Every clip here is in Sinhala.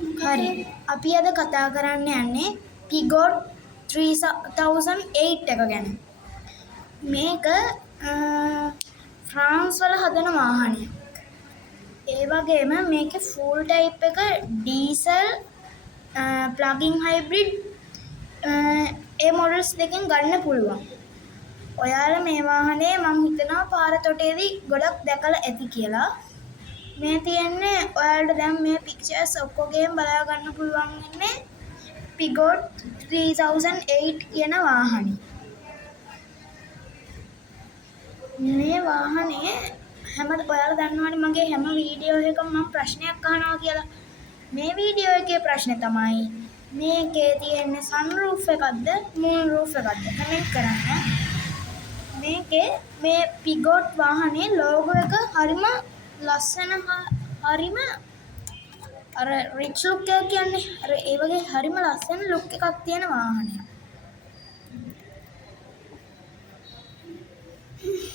හරි. අපි අද කතා කරන්න යන්නේ Peugeot 3008 එක ගැන. මේක ෆ්‍රාන්ස් වල හදන වාහනයක්. ඒ වගේම මේකේ ෆුල් ටයිප් එක ඩීසල් ප්ලගින් හයිබ්‍රිඩ් ඒ මොඩල්ස් දෙකෙන් ගන්න පුළුවන්. ඔයාලා මේ වාහනේ මම හිතනවා පාර තොටේදී ගොඩක් දැකලා ඇති කියලා. මේ තියෙන්නේ ඔයාලට දැන් මේ පික්චර්ස් ඔක්කොගේම බලා ගන්න පුළුවන් ඉන්නේ Peugeot 3008 කියන වාහනේ. මේ වාහනේ ඔයාලා දන්නවනේ මගේ හැම වීඩියෝ එකකම මම ප්‍රශ්නයක් අහනවා කියලා. මේ වීඩියෝ එකේ ප්‍රශ්නේ තමයි මේකේ තියෙන sunroof එකක්ද moon roof එකක්ද කමෙන්ට් කරන්න. මේකේ මේ Peugeot වාහනේ ලෝගෝ එක හරිම ලස්සන හරිම අර රිච් ලුක් එක කියන්නේ අර ඒ වගේ හරිම ලස්සන ලුක් එකක් තියෙන වාහනයක්.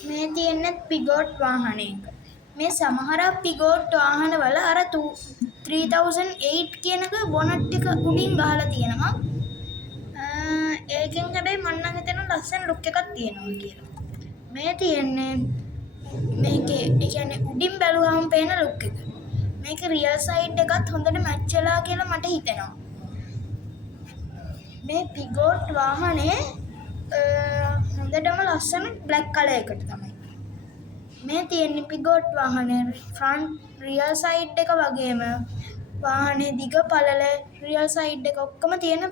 මේ තියෙන්නේ Peugeot වාහනයක. මේ සමහර Peugeot වාහනවල අර 3008 කියනක බොනට් එක උඩින් ගහලා තියෙනවා. ඒකෙන් හැබැයි මම නම් හිතනවා ලස්සන ලුක් එකක් තියෙනවා කියලා. මේ තියෙන්නේ මේකේ ඒ කියන්නේ උඩින් බැලුවම පේන ලුක් එක. මේක රියල් සයිඩ් එකත් හොඳට මැච් වෙලා කියලා මට හිතෙනවා. මේ Peugeot වාහනේ හොඳටම ලස්සන බ්ලැක් කලර් එකට තමයි. මේ තියෙන්නේ Peugeot වාහනේ ෆ්‍රන්ට් රියල් සයිඩ් එක වගේම වාහනේ දිග පළල රියල් සයිඩ් එක ඔක්කොම තියෙන